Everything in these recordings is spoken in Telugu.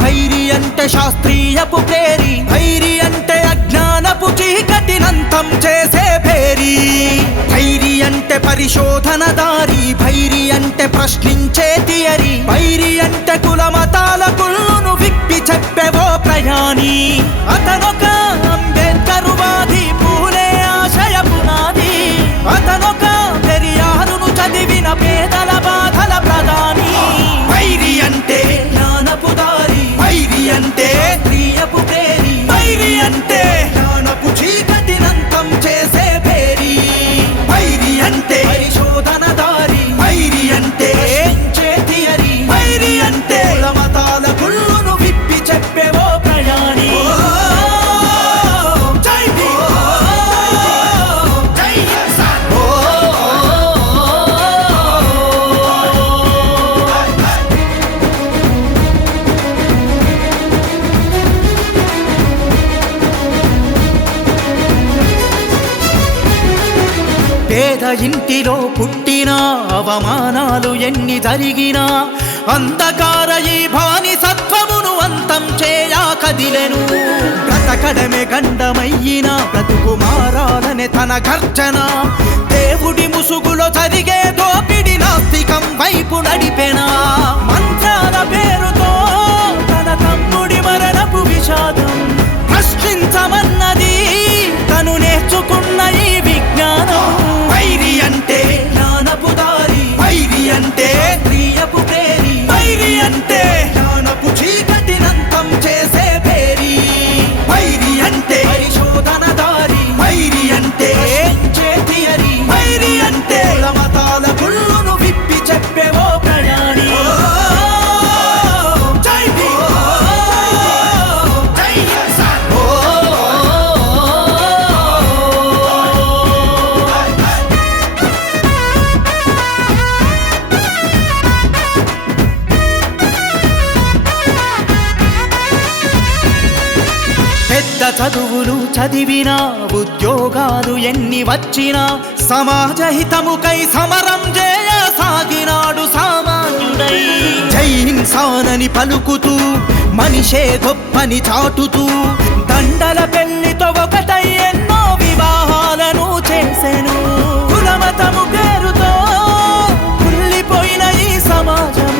భైరి అంటే శాస్త్రీయపు ప్రేరి, భైరి అంటే అజ్ఞానపు చీకటినంతం చేసే భేరి. భైరి అంటే పరిశోధన దారి, భైరి అంటే ప్రశ్నించే థియరీ, భైరి అంటే కుల మతాల కుళ్ళును విప్పి చెప్పేవో ప్రయాణి. అతనొక అంబేద్కరువాది, పూలే ఆశయ పునాది. అతనొక పెరియారును చదివిన పేదల బాధల ప్రధాని. భైరి అంటే జ్ఞానపు దారి, భైరి అంటే స్త్రీయపు ప్రేరి, భైరి అంటే జ్ఞానపు చీకటినంతం చేసే భేరి. భైరి అంటే పరిశోధన దారి, భైరి అంటే ప్రశ్నించే థియరీ, భైరి అంటే కుల మతాల గుళ్ళును విప్పి చెప్పేవో ప్రయాణి. పేద ఇంటిలో పుట్టినా అవమానాలు ఎన్ని జరిగినా అంధకార ఈ భాని సత్వమును అంతం చేయా కదిలెను. బ్రతకడమే గండమయ్యిన బ్రతుకు మారాలనే తన గర్జన. దేవుడి ముసుగులో జరిగే దోపిడి నాస్తికం వైపు నడిపెనా. మంత్రాల పేరుతో తన తమ్ముడి మరణపు విషాదం ప్రశ్నించమన్నది తను నేర్చుకున్న ఈ విజ్ఞానం. భైరి అంటే జ్ఞానపు దారి, భైరి అంటే స్త్రీయపు ప్రేరి, భైరి అంటే జ్ఞానపు చీకటినంతం చేసే భేరి. భైరి అంటే పరిశోధన దారి, భైరి అంటే ప్రశ్నించే థియరీ, భైరి అంటే కుల మతాల గుళ్ళును విప్పి చెప్పేవో ప్రయాణి. పెద్ద చదువులు చదివినా ఉద్యోగాలు ఎన్ని వచ్చినా సమాజ హితముకై సమరం చేయసాగినాడు సామాన్యుడై. జై హింసానని పలుకుతూ మనిషే గొప్పని చాటుతూ దండల పెళ్లితో ఒకటై ఎన్నో వివాహాలను చేసెను. కులమతము పేరుతో కుళ్ళిపోయిన ఈ సమాజం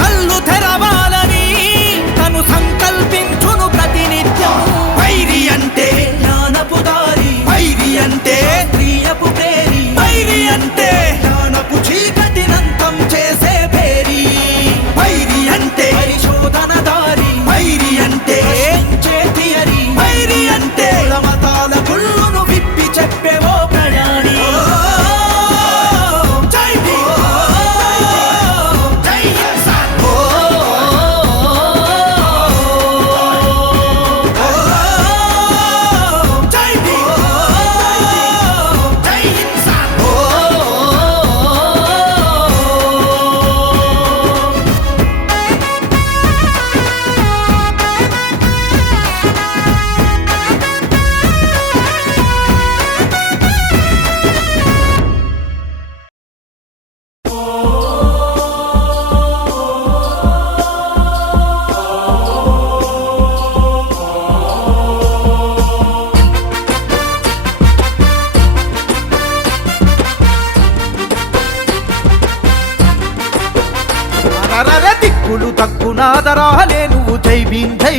కళ్ళు తెరవాలని తను సంకల్పించును ప్రతినిత్యం. భైరి అంటే జ్ఞానపు దారి, భైరి అంటే స్త్రీయపు ప్రేరి, భైరి అంటే జ్ఞానపు చీకటినంతం చేసే భేరి. భైరి అంటే పరిశోధన దారి, భైరి అంటే ప్రశ్నించే థియరీ, భైరి అంటే కుల మతాల గుళ్ళును విప్పి చెప్పేవో ప్రయాణి. దిక్కులు తక్కునాదరాలే నువ్వు జై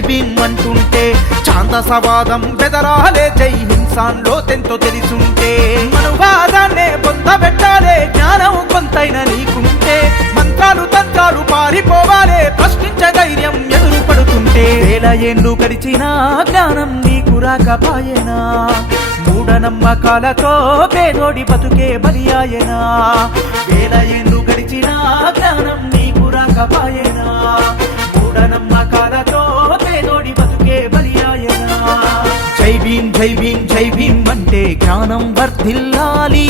భీమ్ అంటుంటే, ఛాందసవాదం బెదరాలే జై హింసాన్లో తెంతో తెలిసుంటే. మనువాదాన్నే పొందబెట్టాలే జ్ఞానం కొంతైన నీకుంటే, మంత్రాలు తంత్రాలు పారిపోవాలే ప్రశ్నించే ధైర్యం ఎదురు పడుతుంటే. వేల ఏళ్ళు గడిచినా జ్ఞానం నీకు రాకపాయనా, మూఢనమ్మకాలతో పేదోడి బతుకే బలియాయనా. వేల ఏళ్ళు గడిచినా జ్ఞానం నీకు రాకపాయనా, మూఢనమ్మకాలతో పేదోడి బతుకే బలియాయనా. జై భీమ్ అంటే జ్ఞానం వర్ధిల్లాలి,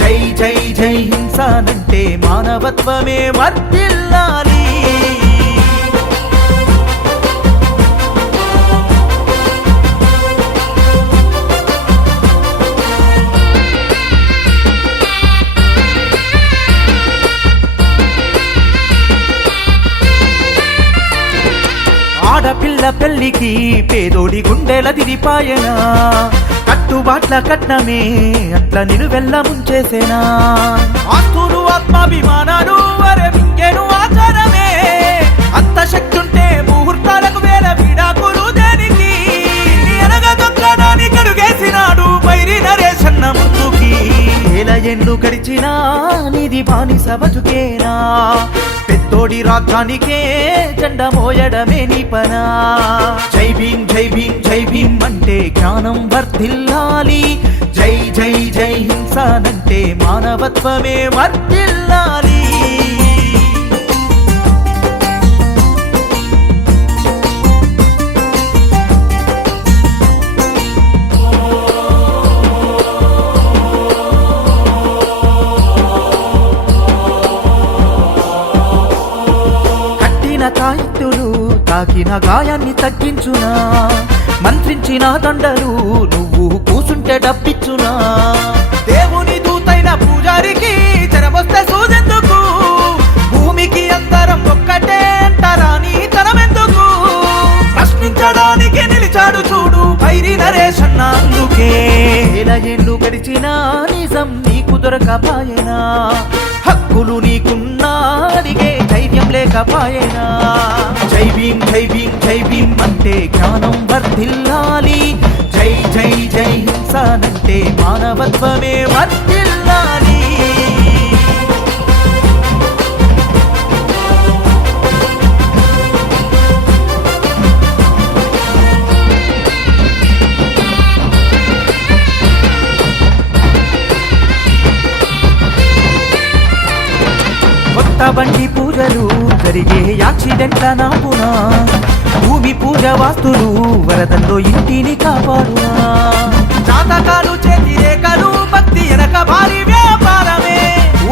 జై జై జై హింసానంటే మానవత్వమే వర్ధిల్లాలి. ఆడపిల్ల పెళ్లికి పేదోడి గుండెల తిరిపాయనా, కట్టుబాట్ల కట్నమే అట్ల నిలువెల్ల ముంచేసేనా. ఆస్తులు ఆత్మాభిమానాలు వరే మింగెను ఆచారమే, అంత శక్తి ఉంటే ముహూర్తాలకు వేల విడాకులు దేనికి. అనగా దొంగడాని కడుగేసినాడు బైరి నరేశన్న ముందుకి. ఏల ఎన్ను గడిచినా నిధి బానిస బతుకేనా, పెద్దోడి రాజ్యానికే జెండ మోయడమే నీ పనా. జై భీం జై భీం జై భీం అంటే జ్ఞానం వర్ధిల్లాలి, జై జై జై హింసానంటే మానవత్వమే వర్ధిల్లాలి. తాయిత్తులు తాకిన గాయాన్ని తగ్గించునా, మంత్రించిన దండలు నువ్వు కూసుంటే డబ్బిచ్చునా. దేవుని దూతైన పూజారికి చెరబొస్తే సూదెందుకు, భూమికి అందరం ఒక్కటే అంటారా నీ తరమెందుకు. ప్రశ్నించడానికి నిలిచాడు చూడు బైరి నరేశన్న అందుకే. ఏల ఏళ్ళు గడిచినా నిజం నీకు దొరకపాయనా, హక్కులు నీకున్నా అడిగే ధైర్యం లేకపాయనా. జై భీం జై భీం జై భీం అంటే జ్ఞానం వర్ధిల్లాలి, జై జై జై హింసానంటే మానవత్వమే వర్ధిల్లాలి. బండి పూజలు జరిగే యాక్సిడెంట్ల నాపునా, భూమి పూజ వాస్తులు వరదల్లో ఇంటిని కాపాడునా. జాతకాలు చేతి రేఖలు భక్తి ఎనక భారీ వ్యాపారమే,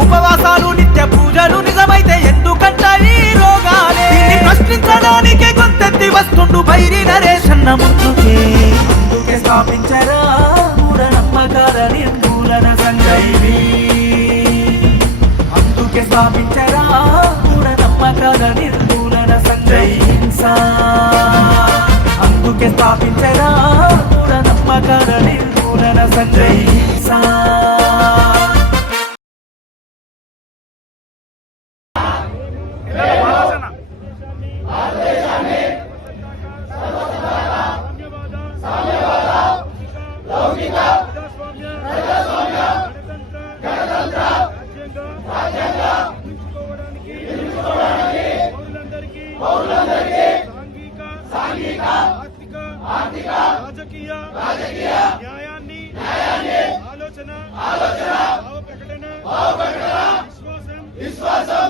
ఉపవాసాలు నిత్య పూజలు నిజమైతే ఎందుకంట ఈ రోగాలే. దీన్ని ప్రశ్నించడానికే గొంతెత్తి వస్తుండు బైరి నరేశన్న ముందుకే. అందుకే స్థాపించరా మూఢ నమ్మకాల నిర్మూలన సంఘం, అందుకే స్థాపించరా మూఢ నమ్మకాల నిర్మూలన సంఘం హింసా. అందుకే స్థాపించరా మూఢ నమ్మకాల నిర్మూలన సంఘం హింసా. ఆర్థిక రాజకీయ న్యాయాన్ని ఆలోచన భావ ప్రకటన విశ్వాసం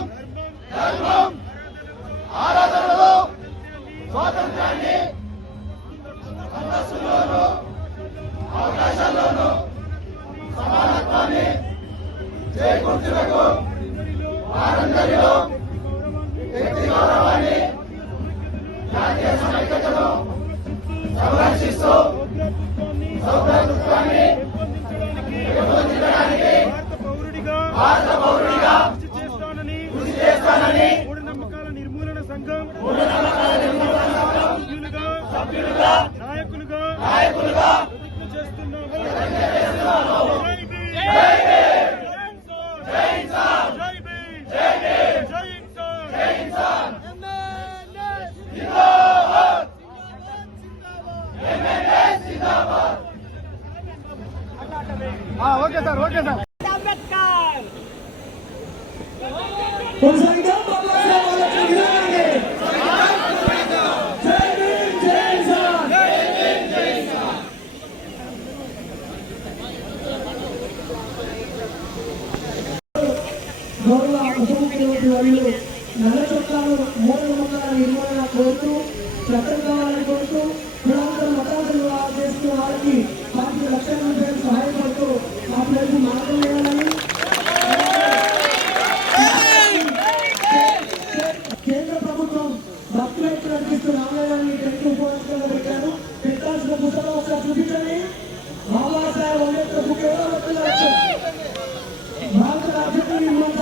ధర్మం ఆరాధనలో స్వాతంత్రాన్ని అంతస్తులోను అవకాశాల్లోను సమానత్వాన్ని చేకూర్చుటకు వారందరిలో వ్యక్తి గౌరవాన్ని జాతీయ సమైక్యతను సంరక్షిస్తూ సౌభ్రాతృత్వాన్ని పెంపొందించడానికి భారత పౌరుడిగా కృషి చేస్తానని మూఢనమ్మకాల నిర్మూలన సంఘం సభ్యులుగా నాయకులుగా ప్రతిజ్ఞ చేస్తున్నాము. ఓకే సార్ అంబేద్కర్ గౌరవ ఉప ముఖ్యమంత్రి వర్యులు నల్ల చొక్కాలు మూఢ నమ్మకాల నిర్మూలన కోరుతూ చట్టం కావాలని కోరుతూ కులాంతర మతాంతరం చేస్తున్న వారికి 5 లక్షల రూపాయలు సహాయపడుతూ ఆ ప్రజలు మార్గం వేయాలని కేంద్ర ప్రభుత్వం భక్తులకు నడిపిస్తున్న ఆందోళనని తెలుగు పోలీసులు పెట్టారు. పెట్టాల్సిన పుస్తకం ఒకసారి చూపించండి. బాబాసాహెబ్ అంబేద్కర్ బుక్ ఎవరో భారత రాజ్యాంగ నిర్మాత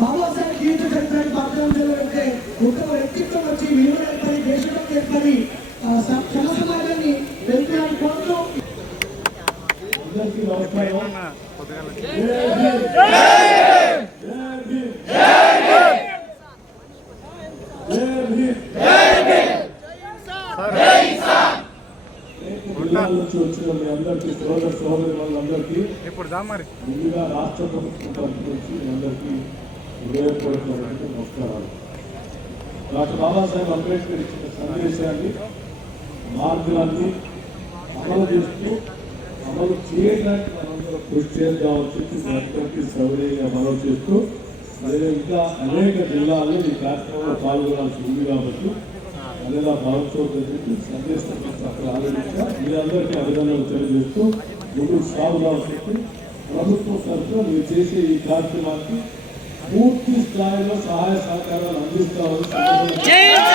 బాబాసాహెబ్ జీవిత చరిత్రని పాఠం చదివితే ఒక వ్యక్తిత్వం వచ్చి విలువలపై దేశభక్తి ఏర్పడి శ్రమ సమాజాన్ని వెళ్తున్నాను కోరుతూ నుంచి వచ్చిన మీ అందరికీ సోదరి వాళ్ళందరికీ ముందుగా రాష్ట్ర ప్రభుత్వం తరఫు నుంచి మీ అందరికీ హృదయపూర్వకమైనటువంటి నమస్కారాలు. డాక్టర్ బాబాసాహెబ్ అంబేద్కర్ ఇచ్చిన సందేశాన్ని మార్గాన్ని అమలు చేస్తూ అమలు చేయడానికి మనందరం కృషి చేద్దామని చెప్పి మీ అందరికీ సౌకర్యంగా మనవి చేస్తూ నేను ఇంకా అనేక జిల్లాల్లో ఈ కార్యక్రమంలో పాల్గొనాల్సి ఉంది కాబట్టి అదేలా భావించవద్దని సందేశం అక్కడ ఆలోచించా మీ అందరికీ అభినందనలు తెలియజేస్తూ ముందుకు సాగుదామని చెప్పి ప్రభుత్వం తరఫున మీరు చేసే ఈ కార్యక్రమానికి పూర్తి స్థాయిలో సహాయ సహకారాలు అందిస్తామని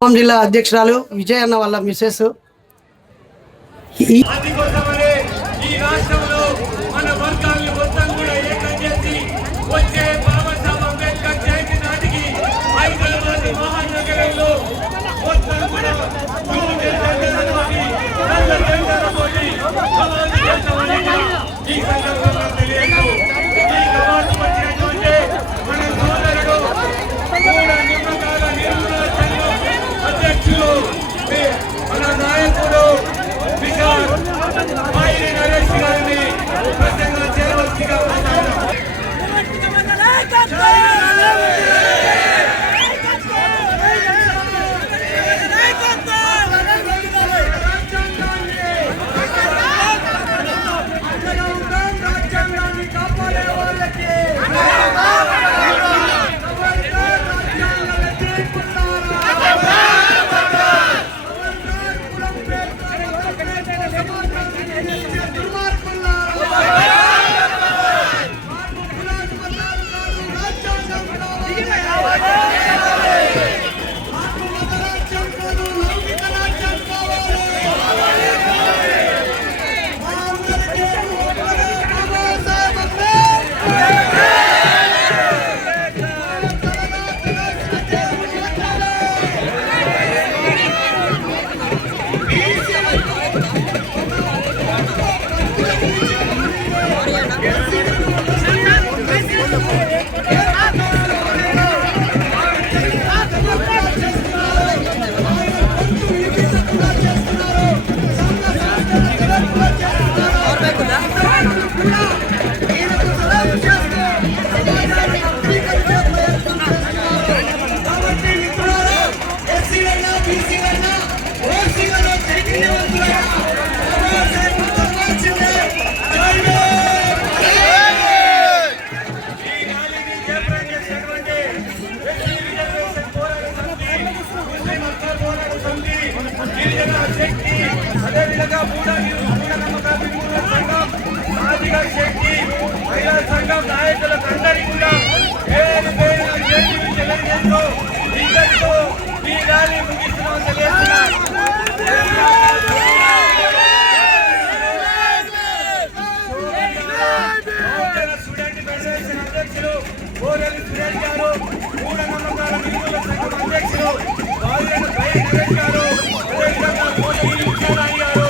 ఖమ్మం జిల్లా అధ్యక్షురాలు విజయ్ అన్న వాళ్ళ మిసెస్ అందుకోసమనే ఈ రాష్ట్రంలో మన వర్గాలను మొత్తం కూడా ఏకం చేసి వచ్చే బాబాసాహెబ్ అంబేద్కర్ జయంతి నాటికి హైదరాబాద్ మహానగరంలో మొత్తం కూడా నల్ల జెండాలతోటి కవాతు చేస్తామని ఈ సందర్భంగా తెలియదు. ఈ కవాతు వచ్చినటువంటి మన సోదరుడు మూల నిమ్మకాల నిర్మూలన సంఘం అధ్యక్షులు మన నాయకుడు విశాల్ మాయిని నరేష్ గారిని ప్రసంగం చేయవలసిగా రాజ్యాంగాన్ని కాపాడే వాళ్ళకి అదేవిధంగా మూఢనమ్మకాల నిర్మూలన సంఘం, సాధిక శక్తి మహిళా సంఘం నాయకులకు అందరికీ కూడా పేరు పేరున జైలు తెలియజేస్తూ ఇంతటితో ఈ ర్యాలీ ముగిస్తున్నామని తెలియజేస్తున్నారు. స్టూడెంట్ ఫెడరేషన్ అధ్యక్షులు కోరలి సురేష్ గారు, మూఢనమ్మకాల నిర్మూలన సంఘం అధ్యక్షులు బాలినేని నరేష్ గారు, అదేవిధంగా కోటగిరి విజయరాణి గారు,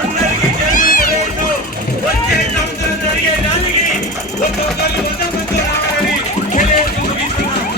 అందరికీ తెలియజేస్తూ వచ్చే సంవత్సరం జరిగే దానికి ఒక్కొక్కరు 100 మంది రావాలని తెలియజేస్తూ ముగిస్తున్నారు.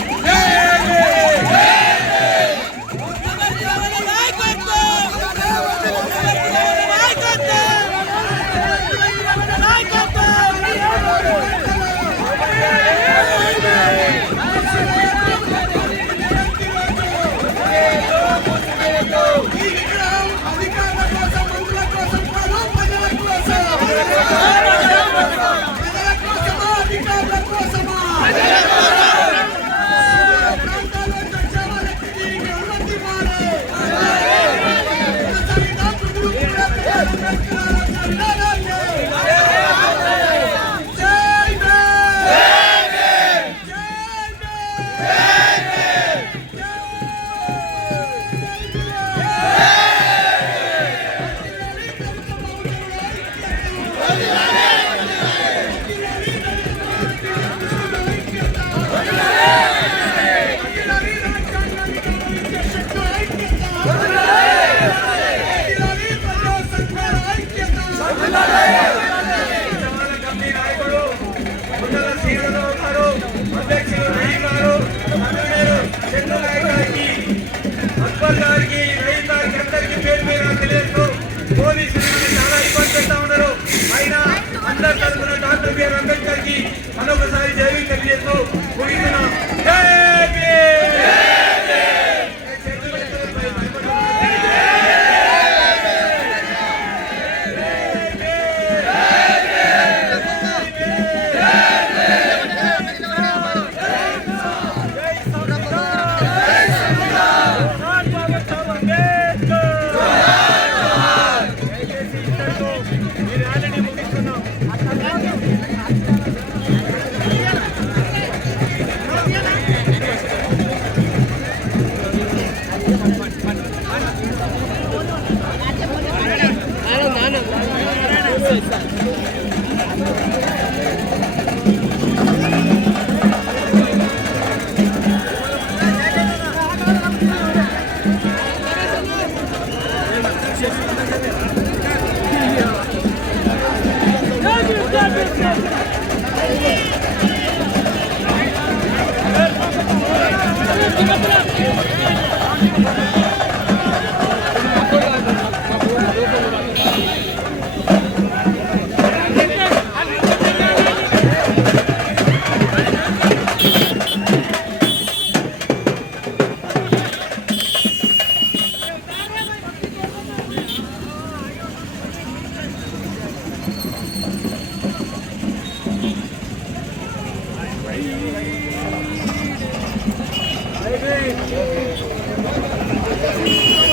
Hey,